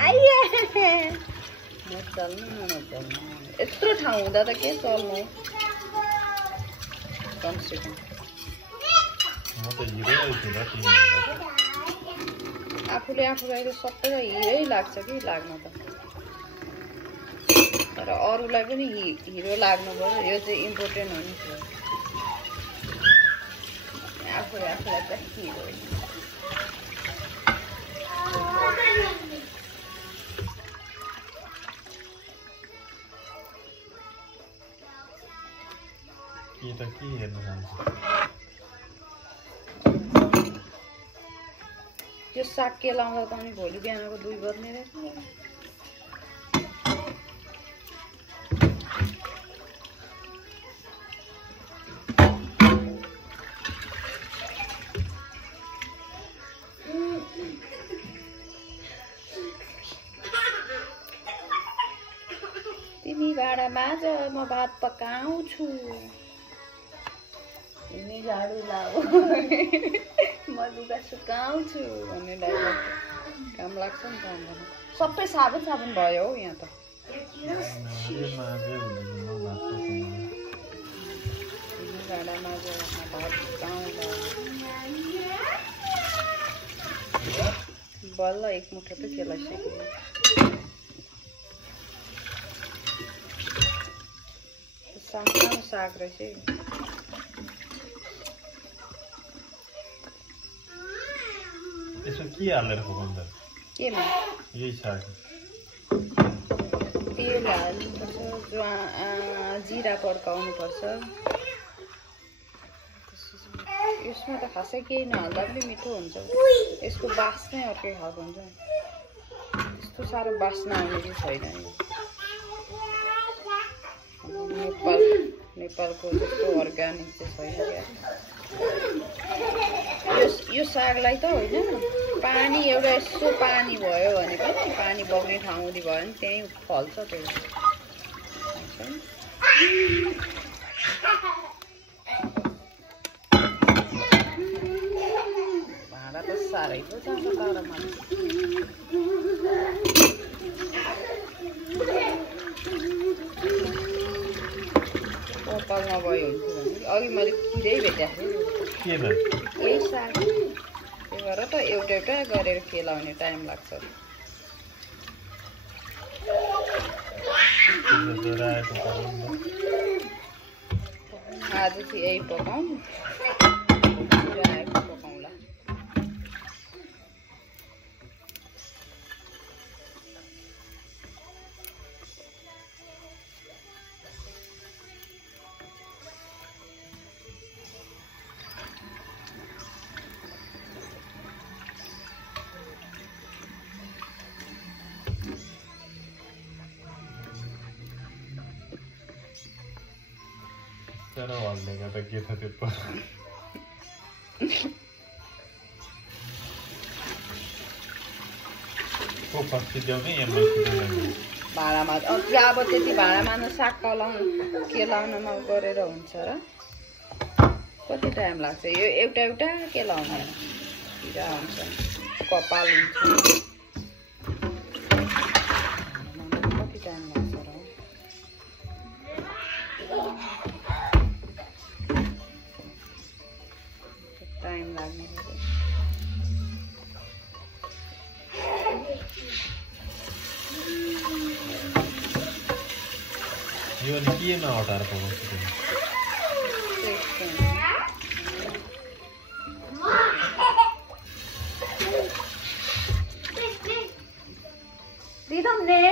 आइए नचल्नु नचल्नु यत्रो ठाउँ हुँदा त के चल्नु कमसेकम आफूले आफूलाई त सबैलाई हिरै लाग्छ कि लाग्न त तर अरूलाई पनि हिरो लाग्नु पर्यो यो चाहिँ इम्पोर्टेन्ट हो नि आफूले आफूलाई त हिरो के हेर्न जान्छ त्यो साग के लाउँदा त अनि भोलि बिहानको 2 बज्ने रहेछ तिमी भाँडा माझ म भात पकाउँछु तिमी झाडु लाऊ म लुगा सुकाउँछु भन्ने डाइलग काम लाग्छ नि त हामीलाई सबै साबुन साबुन भयो हौ यहाँ त तिमी भाँडा माझ म भात पकाउँदा बल्ल एक मुठो त केलाइसक्यो सानो साग रहेछ यसो के हालेर पकाउँछ केमा यही साग तेल हाल्नुपर्छ जिरा पड्काउनु पर्छ यसमा त खासै केही नहाल्दा पनि मिठो हुन्छ यसको बास्नै अर्कै खालको हुन्छ त्यस्तो साह्रो बास्ना आउने चाहिँ छैन नेपालको जस्तो अर्ग्यानिक चाहिँ छैन यो सागलाई त होइन पानी एउटा यसो पानी भयो भने पनि पानी बग्ने ठाउँ भयो भने त्यहीँ फल्छ त्यो भाँडा त साह्रै पो जान्छ तारामा कपालमा गयो हुन्थ्यो भने अघि मैले किरै भेटेको थिएँ यही साग त्यही भएर त एउटा एउटा गरेर केलाउने टाइम लाग्छ आज चाहिँ यही पकाउँ पकाउँला तर हल्ने त के छ त्यो भाँडामा अब त्यति भाँडामा साग केलाउनमा गरेर हुन्छ र कति टाइम लाग्छ यो एउटा एउटा केलाउनु किरा हुन्छ कपाल हुन्छ कति टाइम लाग्छ र टाइम लाग्ने यो केमा हटाएर पकाउँछ दिदम ने